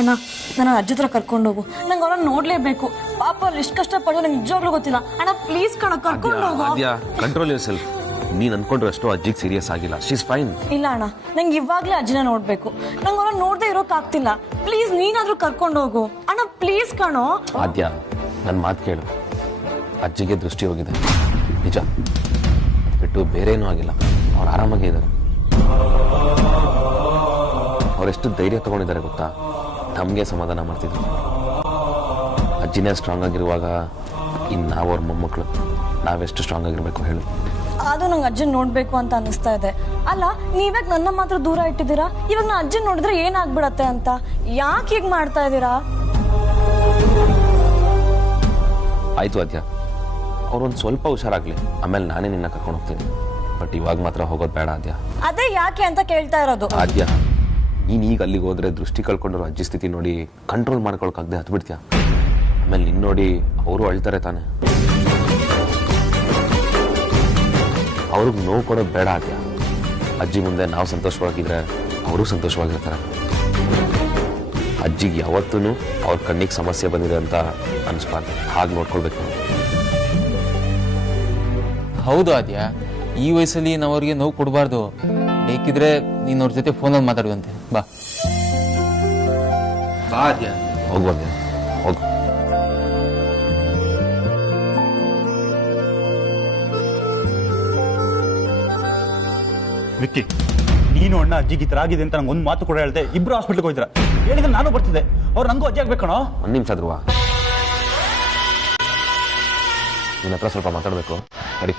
ಅಣ್ಣ ನನ್ನ ಅಜ್ಜಿ ಹತ್ರ ಕರ್ಕೊಂಡು ಹೋಗು. ನಂಗೆ ಅವ್ರನ್ನ ನೋಡ್ಲೇಬೇಕು. ಪಾಪ ಅವ್ರು ಎಷ್ಟು ಕಷ್ಟಪಡೋ ನಂಗೆ ನಿಜವಾಗ್ಲೂ ಗೊತ್ತಿಲ್ಲ. ಅಣ್ಣ ಪ್ಲೀಸ್ ಕಣ, ಕರ್ಕೊಂಡು ಹೋಗು. Control your self. ನೀನ್ ಅನ್ಕೊಂಡ್ರೆ ಅಷ್ಟು ಅಜ್ಜಿಗೆ ಸೀರಿಯಸ್ ಆಗಿಲ್ಲ. She is fine. ಇಲ್ಲ ಅಣ್ಣ, ನಂಗೆ ಇವಾಗ್ಲೇ ಅಜ್ಜಿನ ನೋಡ್ಬೇಕು. ನಂಗೆ ಅವ್ರನ್ನ ನೋಡದೆ ಇರೋಕ್ ಆಗ್ತಿಲ್ಲ. ಪ್ಲೀಸ್ ನೀನಾದ್ರೂ ಕರ್ಕೊಂಡು ಹೋಗು ಅಣ್ಣ, ಪ್ಲೀಸ್ ಕಣೋ. ಆದ್ಯ, ನನ್ನ ಮಾತು ಕೇಳು. ಅಜ್ಜಿಗೆ ದೃಷ್ಟಿ ಹೋಗಿದೆ ನಿಜ, ಬಿಟ್ಟು ಬೇರೆ ಏನೂ ಆಗಿಲ್ಲ. ಅವ್ರು ಆರಾಮಾಗೇ ಇದ್ದಾರೆ. ಅವರೆಷ್ಟು ಧೈರ್ಯ ತಗೊಂಡಿದ್ದಾರೆ ಗೊತ್ತಾ? ನಮಗೆ ಸಮಾಧಾನ ಮಾಡ್ತಿದ್ರು. ಅಜ್ಜಿನೇ ಸ್ಟ್ರಾಂಗ್ ಆಗಿರುವಾಗ ಇನ್ನು ನಾವು ಅವ್ರ ಮೊಮ್ಮಕ್ಕಳು ನಾವೆಷ್ಟು ಸ್ಟ್ರಾಂಗ್ ಆಗಿರ್ಬೇಕು ಹೇಳು. ಅದು ನಂಗೆ ಅಜ್ಜನ್ ನೋಡ್ಬೇಕು ಅಂತ ಅನಿಸ್ತಾ ಇದೆ. ಅಲ್ಲ, ನೀವ್ಯಾಕೆ ನನ್ನ ಮಾತ್ರ ದೂರ ಇಟ್ಟಿದ್ದೀರಾ? ಇವಾಗ ನಾ ಅಜ್ಜನ್ ನೋಡಿದ್ರೆ ಏನಾಗ್ಬಿಡತ್ತೆ ಅಂತ ಯಾಕೆ ಹೀಗೆ ಮಾಡ್ತಾ ಇದ್ದೀರಾ? ಆಯ್ತು ಆದ್ಯ, ಅವ್ರೊಂದು ಸ್ವಲ್ಪ ಹುಷಾರಾಗ್ಲಿ, ಆಮೇಲೆ ನಾನೇ ನಿನ್ನ ಕರ್ಕೊಂಡು ಹೋಗ್ತೀನಿ. ಬಟ್ ಇವಾಗ ಮಾತ್ರ ಹೋಗೋದು ಬೇಡ ಆದ್ಯ. ಅದೇ ಯಾಕೆ ಅಂತ ಕೇಳ್ತಾ ಇರೋದು. ಆದ್ಯ, ನೀನು ಈಗ ಅಲ್ಲಿಗೆ ಹೋದ್ರೆ ದೃಷ್ಟಿ ಕಳ್ಕೊಂಡ್ರು ಅಜ್ಜಿ ಸ್ಥಿತಿ ನೋಡಿ ಕಂಟ್ರೋಲ್ ಮಾಡ್ಕೊಳಕ್ಕಾಗದೆ ಹತ್ಬಿಡ್ತೀಯ. ಆಮೇಲೆ ನಿನ್ನ ನೋಡಿ ಅವರು ಅಳ್ತಾರೆ ತಾನೆ. ಅವ್ರಿಗೆ ನೋವು ಕೊಡೋದು ಬೇಡ ಆದ್ಯ. ಅಜ್ಜಿ ಮುಂದೆ ನಾವು ಸಂತೋಷವಾಗಿದ್ರೆ ಅವರು ಸಂತೋಷವಾಗಿರ್ತಾರೆ. ಅಜ್ಜಿಗೆ ಯಾವತ್ತೂ ಅವ್ರ ಕಣ್ಣಿಗೆ ಸಮಸ್ಯೆ ಬಂದಿದೆ ಅಂತ ಅನಿಸ್ಬಾರ್ದು. ಹಾಗೆ ನೋಡ್ಕೊಳ್ಬೇಕು. ಹೌದು ಆದ್ಯ, ಈ ವಯಸ್ಸಲ್ಲಿ ನಾವು ಅವ್ರಿಗೆ ನೋವು ಕೊಡಬಾರ್ದು. ಬೇಕಿದ್ರೆ ನೀನು ಅವ್ರ ಜೊತೆ ಫೋನಲ್ಲಿ ಮಾತಾಡುವಂತೆ. ಬಾ ಬಾ ಆದ್ಯ. ಹೋಗ್ಬಾರ್ದು, ಹೋಗು. ವಿಕ್ಕಿ, ನೀನು ಅಣ್ಣ ಅಜ್ಜಿಗೆ ಈ ಥರ ಆಗಿದೆ ಅಂತ ನಂಗೆ ಒಂದು ಮಾತು ಕೂಡ ಹೇಳ್ದೆ. ಇಬ್ರು ಹಾಸ್ಪಿಟ್ಲಿಗೆ ಹೋಯ್ತಾರ. ಹೇಳಿದ್ರೆ ನಾನು ಬರ್ತಿದ್ದೆ. ಅವ್ರು ನಂಗೂ ಅಜ್ಜಿ ಆಗ್ಬೇಕಣೋ. ಒಂದು ನಿಮಿಷ ಧ್ರುವ, ನಿನ್ನ ಹತ್ರ ಸ್ವಲ್ಪ ಮಾತಾಡಬೇಕು. ಸರಿ.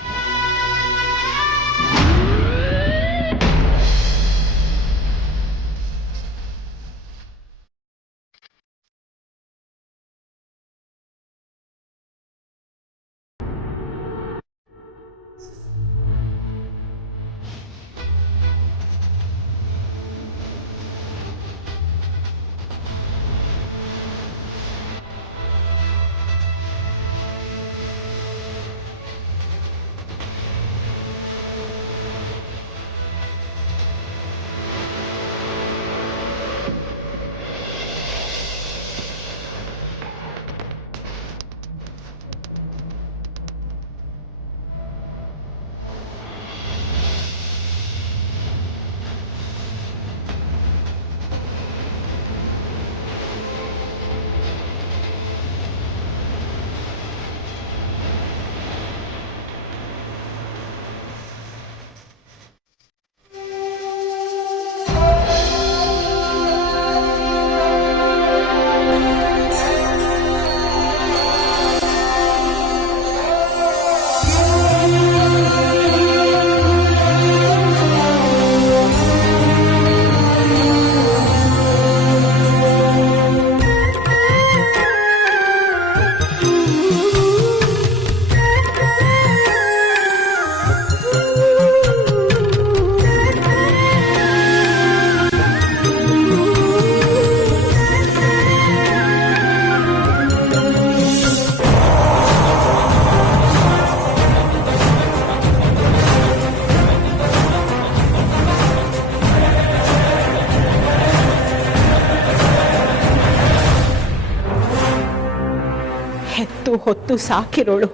ಹೊತ್ತು ಸಾಕಿರೋಳು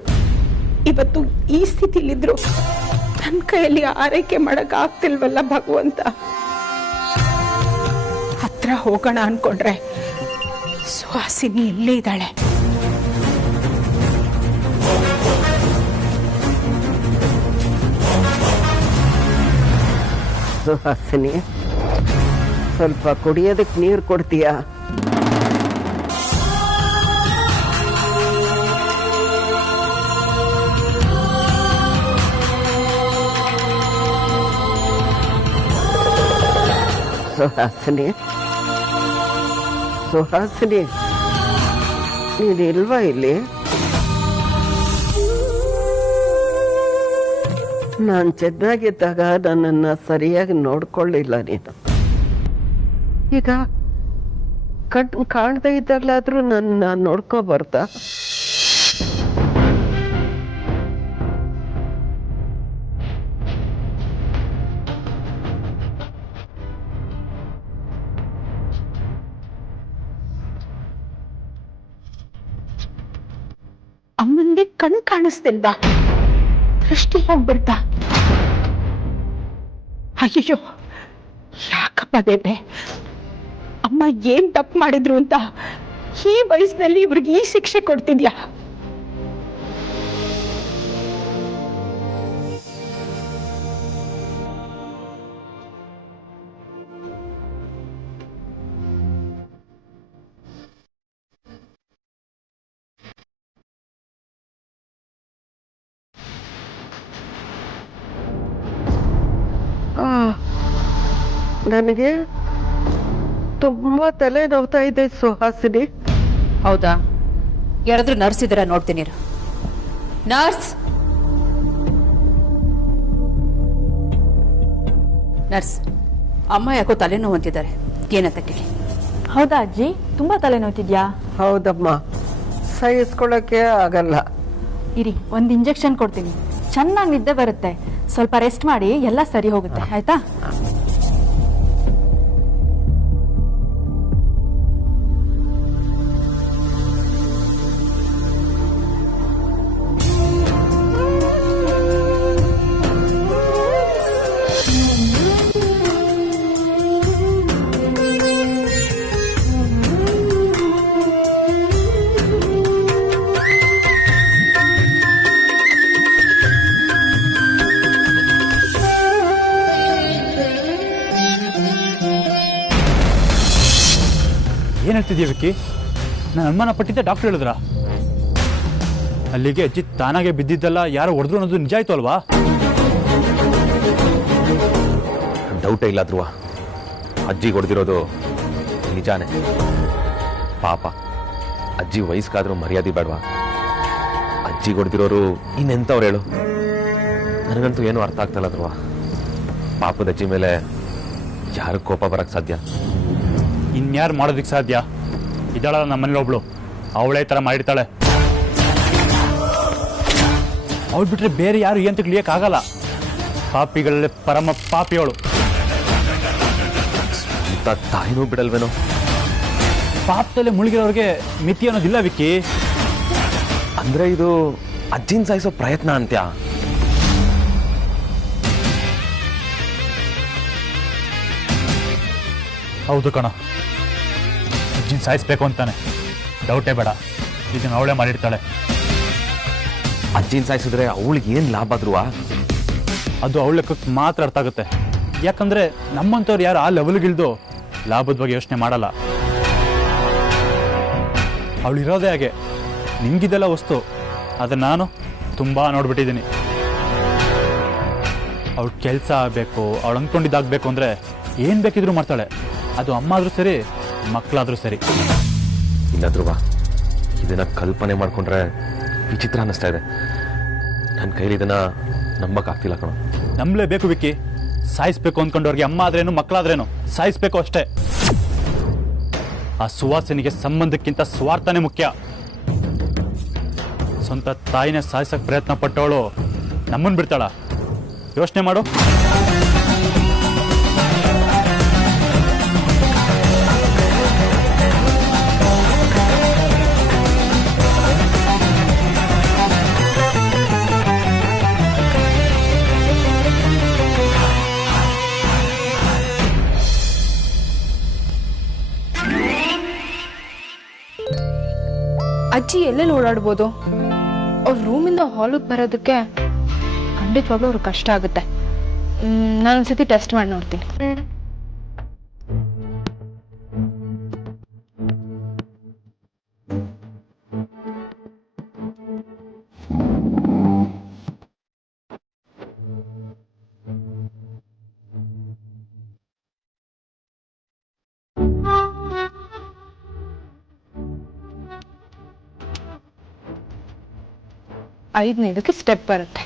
ಇವತ್ತು ಈ ಸ್ಥಿತಿಲಿದ್ರು ನನ್ನ ಕೈಯಲ್ಲಿ ಆರೈಕೆ ಮಾಡಕ್ ಆಗ್ತಿಲ್ವಲ್ಲ ಭಗವಂತ. ಹತ್ರ ಹೋಗೋಣ ಅನ್ಕೊಂಡ್ರೆ ಸುಹಾಸಿನಿ ಇಲ್ಲೇ ಇದ್ದಾಳೆ. ಸುಹಾಸಿನಿ, ಸ್ವಲ್ಪ ಕುಡಿಯೋದಕ್ಕೆ ನೀರು ಕೊಡ್ತೀಯಾ? ಸುಹಾಸಿನಿ, ಸುಹಾಸಿನಿ, ನೀನಿಲ್ವಾ ಇಲ್ಲಿ? ನಾನು ಚೆನ್ನಾಗಿದ್ದಾಗ ನನ್ನನ್ನು ಸರಿಯಾಗಿ ನೋಡ್ಕೊಳ್ಳಿಲ್ಲ ನೀನು. ಈಗ ಕಣ್ಣು ಕಾಣದೇ ಇದ್ದಾಗಲಾದ್ರೂ ನನ್ನ ನೋಡ್ಕೋಬಾರ್ದಾ? ಕಣ್ ಕಾಣಿಸ್ತಿಲ್ವಾ? ದೃಷ್ಟಿ ಹೋಗ್ಬಿಡ್ತಾ? ಅಯ್ಯೋ, ಯಾಕಪ್ಪ ದೇವ್ರೆ, ಅಮ್ಮ ಏನ್ ತಪ್ಪು ಮಾಡಿದ್ರು ಅಂತ ಈ ವಯಸ್ಸಿನಲ್ಲಿ ಇವ್ರಿಗೆ ಈ ಶಿಕ್ಷೆ ಕೊಡ್ತಿದ್ಯಾ? ನನಗೆ ತುಂಬ ತಲೆ ನೋವ್ತಾ ಇದೆ ಸುಹಾಸಿನಿ. ಹೌದಾ? ಯಾರಾದ್ರೂ ನರ್ಸ್ ಇದ್ದೀರಾ ನೋಡ್ತೀನಿ. ನರ್ಸ್, ನರ್ಸ್, ಅಮ್ಮ ಯಾಕೋ ತಲೆನೋವು ಅಂತಿದ್ದಾರೆ, ಏನಂತ ಕೇಳಿ. ಹೌದಾ ಅಜ್ಜಿ, ತುಂಬಾ ತಲೆನೋಯ್ತಿದ್ಯಾ? ಹೌದಮ್ಮ, ಸಹಿಸ್ಕೊಳ್ಳೋಕ್ಕೆ ಆಗಲ್ಲ. ಇರಿ, ಒಂದು ಇಂಜೆಕ್ಷನ್ ಕೊಡ್ತೀನಿ, ಚೆನ್ನಾಗಿ ನಿದ್ದೆ ಬರುತ್ತೆ. ಸ್ವಲ್ಪ ರೆಸ್ಟ್ ಮಾಡಿ, ಎಲ್ಲ ಸರಿ ಹೋಗುತ್ತೆ, ಆಯ್ತಾ? ಏನು ಹೇಳ್ತಿದ್ಯಾ ವಿಕ್ಕಿ? ನಾನು ಅನುಮಾನ ಪಟ್ಟಿದ್ದೆ ಡಾಕ್ಟರ್ ಹೇಳಿದ್ರ? ಅಲ್ಲಿಗೆ ಅಜ್ಜಿ ತಾನಾಗೆ ಬಿದ್ದಿದ್ದಲ್ಲ, ಯಾರೋ ಹೊಡೆದ್ರು ಅನ್ನೋದು ನಿಜ ಆಯ್ತು ಅಲ್ವಾ? ಡೌಟೇ ಇಲ್ಲ ಧ್ರುವ, ಅಜ್ಜಿಗೆ ಹೊಡೆದಿರೋದು ನಿಜಾನೇ. ಪಾಪ ಅಜ್ಜಿ ವಯಸ್ಸಾದ್ರೂ ಮರ್ಯಾದೆ ಬೇಡವಾ? ಅಜ್ಜಿಗೆ ಹೊಡೆದಿರೋರು ಇನ್ನೆಂಥವ್ರು ಹೇಳು? ನನಗಂತೂ ಏನೂ ಅರ್ಥ ಆಗ್ತಲ್ಲ ಧ್ರುವ. ಪಾಪದ ಅಜ್ಜಿ ಮೇಲೆ ಯಾರು ಕೋಪ ಬರಕ್ಕೆ ಸಾಧ್ಯ? ಇನ್ಯಾರು ಮಾಡೋದಕ್ಕೆ ಸಾಧ್ಯ? ಇದ್ದಾಳ ನಮ್ಮ ಮನೇಲಿ ಒಬ್ಳು, ಅವಳೇ ಥರ ಮಾಡಿರ್ತಾಳೆ. ಅವಳು ಬಿಟ್ರೆ ಬೇರೆ ಯಾರು ಏನು ತಿಳಿಯೋಕ್ಕಾಗಲ್ಲ. ಪಾಪಿಗಳಲ್ಲೇ ಪರಮ ಪಾಪಿಯವಳು. ತಾಯಿನೂ ಬಿಡಲ್ವೇನೋ? ಪಾಪದಲ್ಲೇ ಮುಳುಗಿರೋರಿಗೆ ಮಿತಿ ಅನ್ನೋದಿಲ್ಲ ವಿಕ್ಕಿ. ಅಂದ್ರೆ ಇದು ಅಜ್ಜಿನ ಸಾಯಿಸೋ ಪ್ರಯತ್ನ ಅಂತ್ಯ? ಹೌದು ಕಣ, ಅಜ್ಜಿನ ಸಾಯಿಸ್ಬೇಕು ಅಂತಾನೆ, ಡೌಟೇ ಬೇಡ. ಇದನ್ನ ಅವಳೇ ಮಾಡಿರ್ತಾಳೆ. ಅಜ್ಜಿನ ಸಾಯಿಸಿದ್ರೆ ಅವಳಿಗೆ ಏನು ಲಾಭ ಧ್ರುವ? ಅದು ಅವಳ ಲೆಕ್ಕಕ್ಕೆ ಮಾತ್ರ ಅರ್ಥ ಆಗುತ್ತೆ. ಯಾಕಂದ್ರೆ ನಮ್ಮಂಥವ್ರು ಯಾರು ಆ ಲೆವೆಲ್ಗಿಳ್ದು ಲಾಭದ ಬಗ್ಗೆ ಯೋಚನೆ ಮಾಡಲ್ಲ. ಅವಳು ಇರೋದೇ ಹಾಗೆ. ನಿಂಗಿದೆಲ್ಲ ವಸ್ತು, ಆದರೆ ನಾನು ತುಂಬ ನೋಡ್ಬಿಟ್ಟಿದ್ದೀನಿ. ಅವಳು ಕೆಲಸ ಆಗಬೇಕು, ಅವಳು ಅಂದ್ಕೊಂಡಿದ್ದಾಗಬೇಕು ಅಂದರೆ ಏನು ಬೇಕಿದ್ರೂ ಮಾಡ್ತಾಳೆ. ಅದು ಅಮ್ಮ ಆದರೂ ಸರಿ, ಮಕ್ಕಳಾದರೂ ಸರಿ. ಇಲ್ಲ ಧ್ರುವ, ಇದನ್ನ ಕಲ್ಪನೆ ಮಾಡ್ಕೊಂಡ್ರೆ ವಿಚಿತ್ರ ಅನ್ನಿಸ್ತಾ ಇದೆ. ನನ್ನ ಕೈಲಿ ಇದನ್ನ ನಂಬಕ್ಕಾಗ್ತಿಲ್ಲ ಕಣ. ನಂಬಲೇಬೇಕು ವಿಕ್ಕಿ. ಸಾಯಿಸ್ಬೇಕು ಅಂದ್ಕೊಂಡವ್ರಿಗೆ ಅಮ್ಮ ಆದ್ರೇನು ಮಕ್ಕಳಾದ್ರೇನು ಸಾಯಿಸ್ಬೇಕು ಅಷ್ಟೇ. ಆ ಸುವಾಸನಿಗೆ ಸಂಬಂಧಕ್ಕಿಂತ ಸ್ವಾರ್ಥನೇ ಮುಖ್ಯ. ಸ್ವಂತ ತಾಯಿನೇ ಸಾಯಿಸಕ್ ಪ್ರಯತ್ನ ಪಟ್ಟವಳು ನಮ್ಮನ್ನು ಬಿಡ್ತಾಳ? ಯೋಚನೆ ಮಾಡು. ಅಜ್ಜಿ ಎಲ್ಲೆಲ್ಲಿ ಓಡಾಡ್ಬೋದು? ಅವ್ರ ರೂಮಿಂದ ಹಾಲಿಗೆ ಬರೋದಕ್ಕೆ ಖಂಡಿತವಾಗ್ಲೂ ಅವ್ರಿಗೆ ಕಷ್ಟ ಆಗುತ್ತೆ. ನಾನೊಂದ್ಸತಿ ಟೆಸ್ಟ್ ಮಾಡಿ ನೋಡ್ತೀನಿ. ಐದನೇದಕ್ಕೆ ಸ್ಟೆಪ್ ಬರುತ್ತೆ.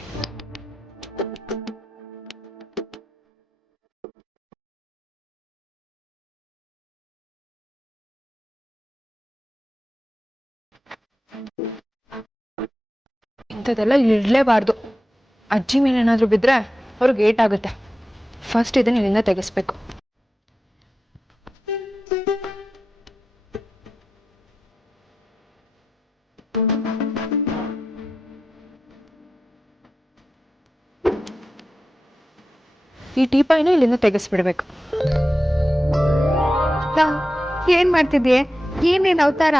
ಇಂಥದ್ದೆಲ್ಲ ಇಡಲೇಬಾರ್ದು. ಅಜ್ಜಿ ಮೇಲೆ ಏನಾದರೂ ಬಿದ್ದರೆ ಅವ್ರಿಗೆ ಏಟ್ ಆಗುತ್ತೆ. ಫಸ್ಟ್ ಇದನ್ನ ಇಲ್ಲಿಂದ ತೆಗೆಸ್ಬೇಕು. ಈ ಟೀಪಾಯಿನೂ ಇಲ್ಲಿಂದ ತೆಗೆಸ್ಬಿಡ್ಬೇಕು. ಏನ್ ಮಾಡ್ತಿದ್ಯೆ? ಏನೇನ್ ಅವತಾರ?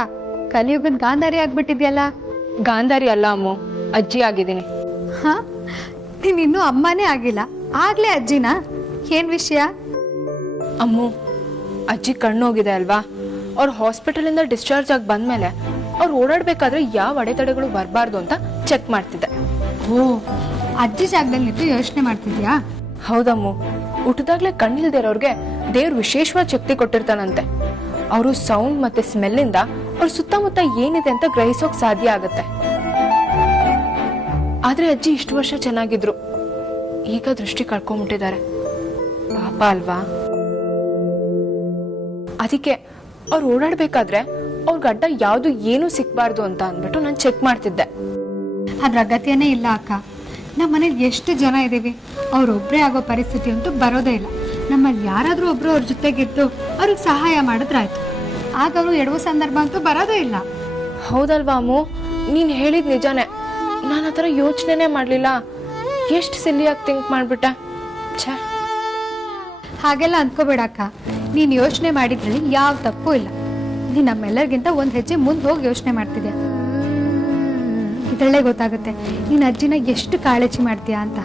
ಕಲಿಯುಗನ್ ಗಾಂಧಾರಿ ಆಗ್ಬಿಟ್ಟಿದ್ಯಲ್ಲ. ಗಾಂಧಾರಿ ಅಲ್ಲ ಅಮ್ಮು, ಅಜ್ಜಿ ಆಗಿದ್ದೀನಿ. ಹಾ, ನೀನ್ ಇನ್ನೂ ಅಮ್ಮನೇ ಆಗಿಲ್ಲ, ಆಗ್ಲೇ ಅಜ್ಜಿನಾ? ಏನ್ ವಿಷಯ? ಅಮ್ಮು, ಅಜ್ಜಿ ಕಣ್ಣು ಹೋಗಿದೆ ಅಲ್ವಾ? ಅವ್ರು ಹಾಸ್ಪಿಟಲಿಂದ ಡಿಸ್ಚಾರ್ಜ್ ಆಗಿ ಬಂದ್ಮೇಲೆ ಅವ್ರು ಓಡಾಡ್ಬೇಕಾದ್ರೆ ಯಾವ ಅಡೆತಡೆಗಳು ಬರಬಾರ್ದು ಅಂತ ಚೆಕ್ ಮಾಡ್ತಿದ್ದೆ. ಓ, ಅಜ್ಜಿ ಜಾಗದಲ್ಲಿ ನಿಂತು ಯೋಚನೆ ಮಾಡ್ತಿದ್ಯಾ? ಹೌದಮ್ಮು, ಹುಟ್ಟಿದಾಗ್ಲೇ ಕಣ್ಣಿಲ್ದಿರೋರ್ಗೆ ದೇವ್ರು ವಿಶೇಷವಾದ ಶಕ್ತಿ ಕೊಟ್ಟಿರ್ತಾನಂತೆ. ಅವರು ಸೌಂಡ್ ಮತ್ತೆ ಸ್ಮೆಲ್ಲಿಂದ ಅವ್ರ ಸುತ್ತಮುತ್ತ ಏನಿದೆ ಅಂತ ಗ್ರಹಿಸೋಕ್ ಸಾಧ್ಯ ಆಗುತ್ತೆ. ಆದ್ರೆ ಅಜ್ಜಿ ಇಷ್ಟು ವರ್ಷ ಚೆನ್ನಾಗಿದ್ರು, ಈಗ ದೃಷ್ಟಿ ಕಳ್ಕೊಂಡ್ಬಿಟ್ಟಿದ್ದಾರೆ. ಪಾಪ ಅಲ್ವಾ? ಅದಕ್ಕೆ ಅವ್ರು ಓಡಾಡ್ಬೇಕಾದ್ರೆ ಅವ್ರ ಅಡ್ಡ ಯಾವ್ದು ಏನು ಸಿಕ್ಬಾರ್ದು ಅಂತ ಅಂದ್ಬಿಟ್ಟು ನಾನು ಚೆಕ್ ಮಾಡ್ತಿದ್ದೆ. ಅದ್ರ ಅಗತ್ಯನೇ ಇಲ್ಲ ಅಕ್ಕ. ನಮ್ಮ ಮನೇಲಿ ಎಷ್ಟು ಜನ ಇದೀವಿ, ಅವ್ರೊಬ್ರೇ ಆಗೋ ಪರಿಸ್ಥಿತಿ ಅಂತೂ ಬರೋದೇ ಇಲ್ಲ. ನಮ್ಮಲ್ಲಿ ಯಾರಾದ್ರೂ ಒಬ್ರು ಅವ್ರ ಜೊತೆಗಿದ್ದು ಅವ್ರಿಗೆ ಸಹಾಯ ಮಾಡಿದ್ರಾಯ್ತು. ಆಗ ಅವರು ಎಡವೋ ಸಂದರ್ಭ ಅಂತೂ ಬರೋದೇ ಇಲ್ಲ. ಹೌದಲ್ವಾ ಅಮ್ಮು, ನೀನ್ ಹೇಳಿದ್ ನಿಜಾನೇ. ನಾನು ಆ ಥರ ಯೋಚನೆನೇ ಮಾಡ್ಲಿಲ್ಲ. ಎಷ್ಟು ಸಿಲ್ಲಿಯಾಗಿ ಥಿಂಕ್ ಮಾಡ್ಬಿಟ್ಟೆ. ಛೇ, ಹಾಗೆಲ್ಲ ಅಂದ್ಕೋಬೇಡಕ್ಕ. ನೀನ್ ಯೋಚನೆ ಮಾಡಿದ್ರಲ್ಲಿ ಯಾವ ತಪ್ಪು ಇಲ್ಲ. ನೀನ್ ನಮ್ಮೆಲ್ಲರಿಗಿಂತ ಒಂದ್ ಹೆಜ್ಜೆ ಮುಂದೆ ಹೋಗಿ ಯೋಚನೆ ಮಾಡ್ತಿದ್ಯಾ. ಇದರಲ್ಲೇ ಗೊತ್ತಾಗುತ್ತೆ ನೀನ್ ಅಜ್ಜಿನ ಎಷ್ಟು ಕಾಳಜಿ ಮಾಡ್ತೀಯಾ ಅಂತ.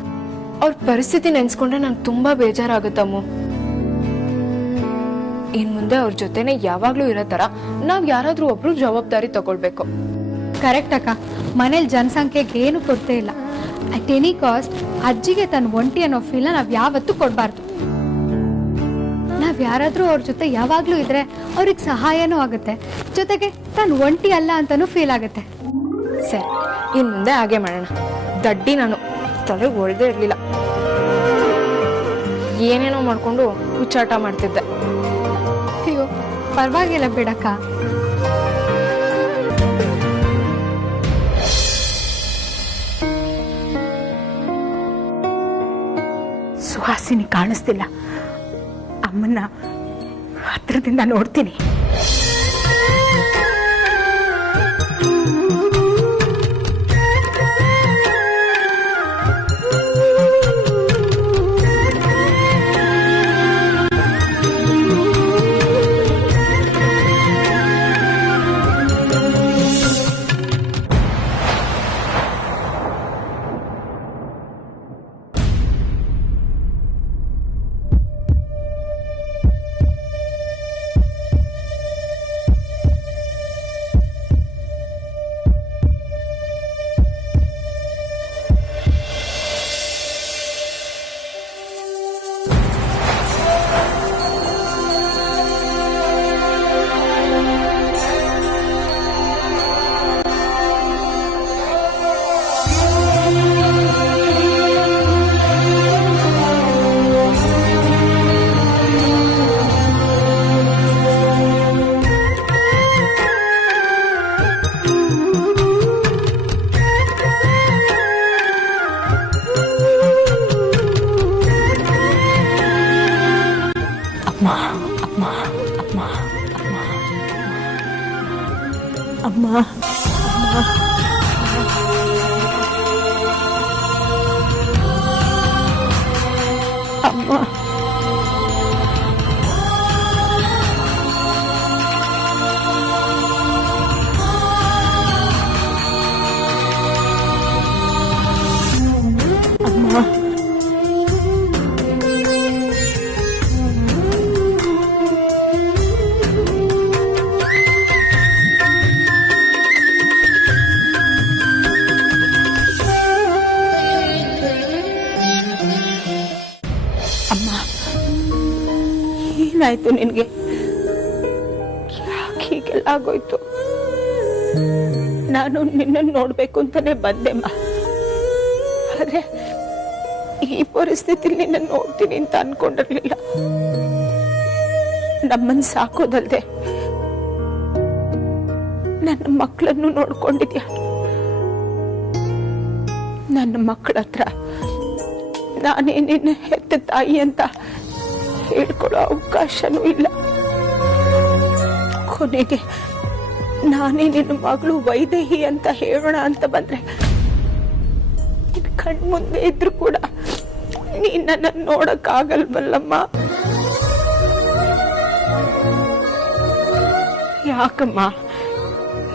ಅವ್ರ ಪರಿಸ್ಥಿತಿ ನೆನ್ಸ್ಕೊಂಡ್ರೆ ನಂಗೆ ತುಂಬಾ ಬೇಜಾರಾಗುತ್ತಮ್ಮು. ಇನ್ ಮುಂದೆ ಅವ್ರ ಜೊತೆನೆ ಯಾವಾಗ್ಲೂ ಇರೋ ತರ ನಾವ್ ಯಾರಾದ್ರೂ ಒಬ್ರು ಜವಾಬ್ದಾರಿ ತಗೊಳ್ಬೇಕು. ಕರೆಕ್ಟ್ ಅಕ್ಕ. ಮನೇಲಿ ಜನಸಂಖ್ಯೆಗೆ ಏನು ಕೊರತೆ ಇಲ್ಲ. ಅಟ್ ಎನಿ ಕಾಸ್ಟ್ ಅಜ್ಜಿಗೆ ತನ್ನ ಒಂಟಿ ಅನ್ನೋ ಫೀಲ್ನ ನಾವ್ ಯಾವತ್ತೂ ಕೊಡ್ಬಾರ್ದು. ನಾವ್ ಯಾರಾದ್ರೂ ಅವ್ರ ಜೊತೆ ಯಾವಾಗ್ಲೂ ಇದ್ರೆ ಅವ್ರಿಗೆ ಸಹಾಯನೂ ಆಗುತ್ತೆ, ಜೊತೆಗೆ ತಾನು ಒಂಟಿ ಅಲ್ಲ ಅಂತಾನೂ ಫೀಲ್ ಆಗುತ್ತೆ. ಸರಿ, ಇನ್ ಮುಂದೆ ಹಾಗೆ ಮಾಡೋಣ. ದಡ್ಡಿ ನಾನು, ತಲೆ ಒಳ್ದೇ ಇರ್ಲಿಲ್ಲ. ಏನೇನೋ ಮಾಡ್ಕೊಂಡು ಹುಚ್ಚಾಟ ಮಾಡ್ತಿದ್ದೆ. ಅಯ್ಯೋ, ಪರವಾಗಿಲ್ಲ ಬಿಡಕ್ಕ. ಸುಹಾಸಿನಿ ಕಾಣಿಸ್ತಿಲ್ಲ. ಅಮ್ಮನ್ನ ಹತ್ರದಿಂದ ನೋಡ್ತೀನಿ. ಏನಾಯ್ತು ನಿನ್ಗೆ? ಯಾಕೆ ಹೀಗೆಲ್ಲ ಆಗೋಯ್ತು? ನಾನು ನಿನ್ನನ್ನು ನೋಡ್ಬೇಕು ಅಂತಾನೆ ಬಂದೆಮ್ಮ. ಆದ್ರೆ ಈ ಪರಿಸ್ಥಿತಿಲಿ ನಿನ್ನ ನೋಡ್ತೀನಿ ಅಂತ ಅನ್ಕೊಂಡಿರ್ಲಿಲ್ಲ. ನಮ್ಮನ್ ಸಾಕೋದಲ್ದೆ ನನ್ನ ಮಕ್ಕಳನ್ನು ನೋಡ್ಕೊಂಡಿದ್ಯಾ. ನನ್ನ ಮಕ್ಕಳ ಹತ್ರ ನಾನೇ ನಿನ್ನ ಹೆತ್ತ ತಾಯಿ ಅಂತ ಹೇಳ್ಕೊಡೋ ಅವಕಾಶನೂ ಇಲ್ಲ. ಕೊನೆಗೆ ನಾನೇ ನಿನ್ನ ಮಗಳು ವೈದೇಹಿ ಅಂತ ಹೇಳೋಣ ಅಂತ ಬಂದ್ರೆ ನಿನ್ ಕಣ್ ಮುಂದೆ ಇದ್ರು ಕೂಡ ನೀನ್ ನನ್ನ ನೋಡಕ್ಕಾಗಲ್ವಲ್ಲಮ್ಮ. ಯಾಕಮ್ಮ,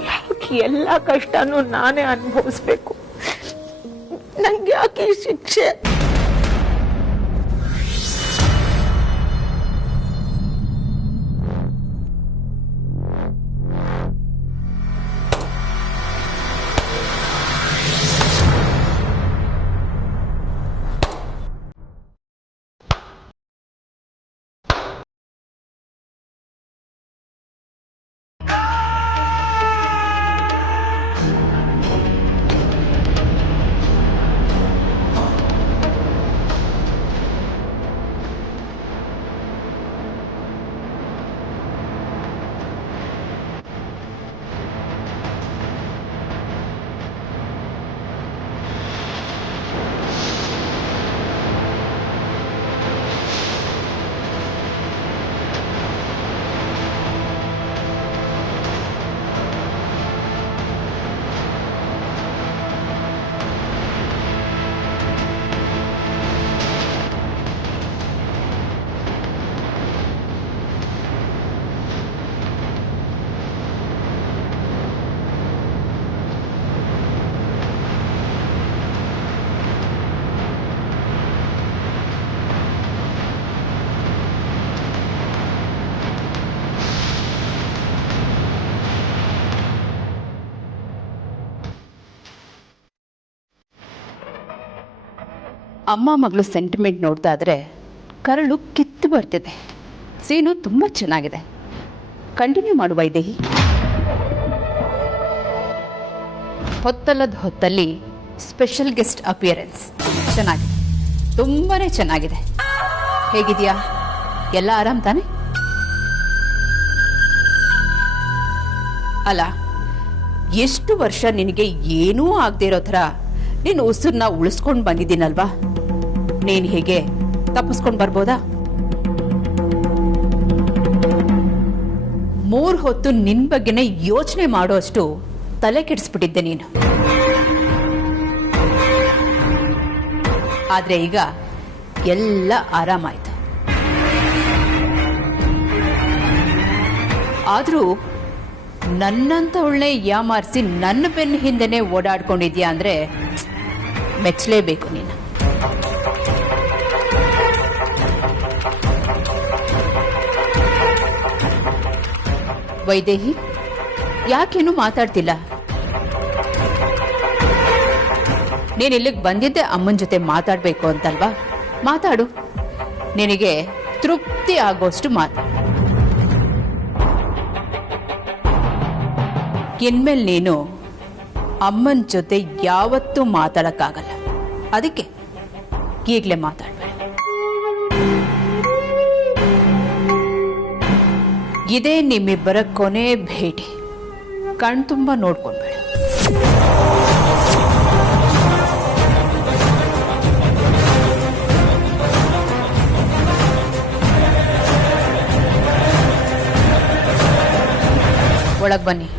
ಯಾಕೆ ಎಲ್ಲ ಕಷ್ಟನೂ ನಾನೇ ಅನುಭವಿಸ್ಬೇಕು? ನಂಗೆ ಯಾಕೆ ಈ ಶಿಕ್ಷೆ? ಅಮ್ಮ ಮಗಳು ಸೆಂಟಿಮೆಂಟ್ ನೋಡ್ತಾ ಇದ್ರೆ ಕರಳು ಕಿತ್ತು ಬರ್ತಿದೆ. ಸೀನು ತುಂಬ ಚೆನ್ನಾಗಿದೆ. ಕಂಟಿನ್ಯೂ ಮಾಡುವ ವೈದೇಹಿ. ಹೊತ್ತಲ್ಲದ ಹೊತ್ತಲ್ಲಿ ಸ್ಪೆಷಲ್ ಗೆಸ್ಟ್ ಅಪಿಯರೆನ್ಸ್ ಚೆನ್ನಾಗಿದೆ, ತುಂಬಾ ಚೆನ್ನಾಗಿದೆ. ಹೇಗಿದೆಯಾ? ಎಲ್ಲ ಆರಾಮ್ ತಾನೆ? ಅಲ್ಲ, ಎಷ್ಟು ವರ್ಷ ನಿನಗೆ ಏನೂ ಆಗದೆ ಇರೋ ಥರ ನೀನು ಉಸಿರನ್ನ ಉಳಿಸ್ಕೊಂಡು ಬಂದಿದ್ದೀನಲ್ವಾ? ನೀನು ಹೇಗೆ ತಪ್ಪಿಸ್ಕೊಂಡು ಬರ್ಬೋದಾ? 3 ಹೊತ್ತು ನಿನ್ ಬಗ್ಗೆನೇ ಯೋಚನೆ ಮಾಡೋ ಅಷ್ಟು ತಲೆ ಕೆಡಿಸ್ಬಿಟ್ಟಿದ್ದೆ ನೀನು. ಆದ್ರೆ ಈಗ ಎಲ್ಲ ಆರಾಮಾಯ್ತು. ಆದ್ರೂ ನನ್ನಂತ ಒಳ್ಳೆ ಯಾಮಾರಿಸಿ ನನ್ನ ಬೆನ್ನ ಹಿಂದೆನೆ ಓಡಾಡ್ಕೊಂಡಿದ್ಯಾ ಅಂದ್ರೆ ಮೆಚ್ಚಲೇಬೇಕು ನೀನು. ವೈದೇಹಿ, ಯಾಕೇನು ಮಾತಾಡ್ತಿಲ್ಲ? ನೀನ್ ಇಲ್ಲಿಗೆ ಬಂದಿದ್ದೆ ಅಮ್ಮನ ಜೊತೆ ಮಾತಾಡ್ಬೇಕು ಅಂತಲ್ವಾ? ಮಾತಾಡು. ನಿನಗೆ ತೃಪ್ತಿ ಆಗೋಷ್ಟು ಮಾತಾಡು. ಇನ್ಮೇಲೆ ನೀನು ಅಮ್ಮನ ಜೊತೆ ಯಾವತ್ತೂ ಮಾತಾಡಕ್ಕಾಗಲ್ಲ. ಅದಕ್ಕೆ ಈಗಲೇ ಮಾತಾಡ್ಬೇಡ. ಇದೇ ನಿಮ್ಮಿಬ್ಬರ ಕೊನೆ ಭೇಟಿ. ಕಣ್ ತುಂಬ ನೋಡ್ಕೊಂಡ್ಬೇಡ. ಒಳಗ್ ಬನ್ನಿ.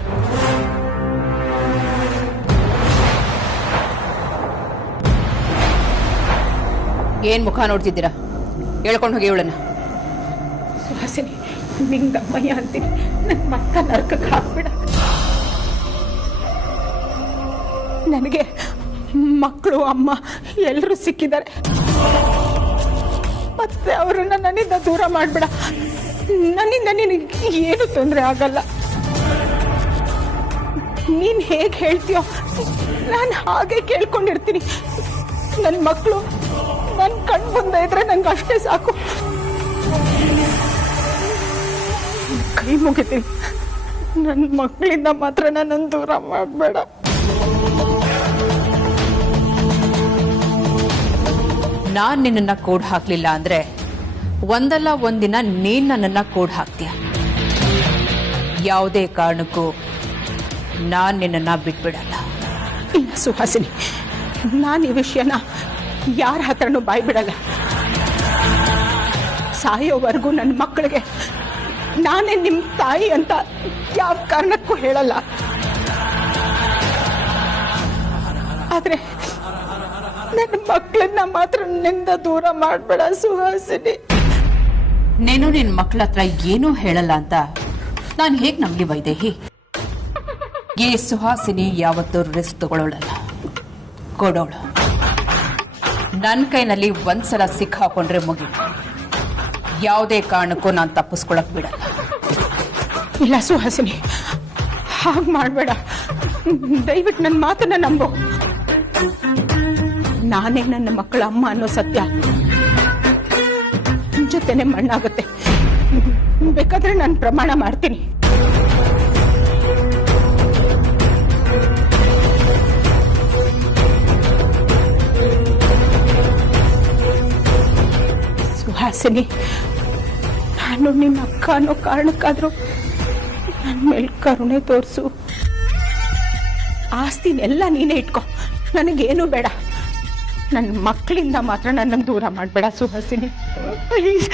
ಏನ್ ಮುಖ ನೋಡ್ತಿದ್ದೀರಾ? ಹೇಳ್ಕೊಂಡು ಹೋಗಿ ಇವಳನ್ನ. ಸುಹಾಸಿನಿ, ನಿಂಗಮ್ಮಯ್ಯ ಅಂತೀನಿ, ನನ್ನ ಮಕ್ಕ ನರಕಕ್ಕೆ ಹಾಕ್ಬಿಡ. ನನಗೆ ಮಕ್ಕಳು ಅಮ್ಮ ಎಲ್ಲರೂ ಸಿಕ್ಕಿದ್ದಾರೆ. ಮತ್ತೆ ಅವರನ್ನ ನನ್ನಿಂದ ದೂರ ಮಾಡ್ಬೇಡ. ನನ್ನಿಂದ ನಿನಗೆ ಏನು ತೊಂದರೆ ಆಗಲ್ಲ. ನೀನ್ ಹೇಗೆ ಹೇಳ್ತೀಯೋ ನಾನು ಹಾಗೆ ಕೇಳ್ಕೊಂಡಿರ್ತೀನಿ. ನನ್ನ ಮಕ್ಕಳು ನನ್ನ ಕಣ್ ಮುಂದೆ ಇದ್ರೆ ನಂಗೆ ಅಷ್ಟೇ ಸಾಕು. ಕೈ ಮುಗಿತೀನಿ, ನನ್ನ ಮಕ್ಕಳಿಂದ ಮಾತ್ರ ನನ್ನನ್ನು ದೂರ ಮಾಡಬೇಡ. ನಾನ್ ನಿನ್ನನ್ನ ಕೋಡ್ ಹಾಕ್ಲಿಲ್ಲ ಅಂದ್ರೆ ಒಂದಲ್ಲ ಒಂದಿನ ನೀನ್ ನನ್ನನ್ನ ಕೋಡ್ ಹಾಕ್ತೀಯ. ಯಾವುದೇ ಕಾರಣಕ್ಕೂ ನಾನ್ ನಿನ್ನನ್ನ ಬಿಟ್ಬಿಡಲ್ಲ. ಇಲ್ಲ ಸುಹಾಸಿನಿ, ನಾನು ಈ ವಿಷಯನ ಯಾರ ಹತ್ರನೂ ಬಾಯ್ ಬಿಡಲ್ಲ. ಸಾಯೋವರೆಗೂ ನನ್ನ ಮಕ್ಕಳಿಗೆ ನಾನೇ ನಿಮ್ಮ ತಾಯಿ ಅಂತ ಯಾವ ಕಾರಣಕ್ಕೂ ಹೇಳಲ್ಲ. ನನ್ನ ಮಕ್ಕಳನ್ನ ಮಾತ್ರ ನಿಂದ ದೂರ ಮಾಡಬೇಡ ಸುಹಾಸಿನಿ. ನೀನು ನಿನ್ ಮಕ್ಳ ಹತ್ರ ಏನೂ ಹೇಳಲ್ಲ ಅಂತ ನಾನು ಹೇಗ್ ನಂಬಲಿ ವೈದೇಹಿ? ಈ ಸುಹಾಸಿನಿ ಯಾವತ್ತೂ ರಿಸ್ಕ್ ತಗೊಳ್ಳೋಳಲ್ಲ, ಕೊಡೋಳು. ನನ್ನ ಕೈನಲ್ಲಿ ಒಂದ್ಸಲ ಸಿಕ್ಕಾಕೊಂಡ್ರೆ ಮುಗಿತು. ಯಾವುದೇ ಕಾರಣಕ್ಕೂ ನಾನು ತಪ್ಪಿಸ್ಕೊಳಕ್ ಬಿಡಲ್ಲ. ಇಲ್ಲ ಸುಹಾಸಿನಿ, ಹಾಗೆ ಮಾಡಬೇಡ. ದಯವಿಟ್ಟು ನನ್ನ ಮಾತನ್ನ ನಂಬು. ನಾನೇ ನನ್ನ ಮಕ್ಕಳ ಅಮ್ಮ ಅನ್ನೋ ಸತ್ಯ ನಿನ್ ಜೊತೆನೆ ಮಣ್ಣಾಗುತ್ತೆ. ಬೇಕಾದ್ರೆ ನಾನು ಪ್ರಮಾಣ ಮಾಡ್ತೀನಿ. ಸುಹಾಸಿನಿ, ನಾನು ನಿನ್ನ ಅಕ್ಕ ಅನ್ನೋ ಕಾರಣಕ್ಕಾದ್ರೂ ನನ್ನ ಮೇಲೆ ಕರುಣೆ ತೋರಿಸು. ಆಸ್ತಿನೆಲ್ಲ ನೀನೇ ಇಟ್ಕೊ, ನನಗೇನು ಬೇಡ. ನನ್ನ ಮಕ್ಕಳಿಂದ ಮಾತ್ರ ನನ್ನನ್ನು ದೂರ ಮಾಡಬೇಡ ಸುಹಾಸಿನಿ, ಪ್ಲೀಸ್.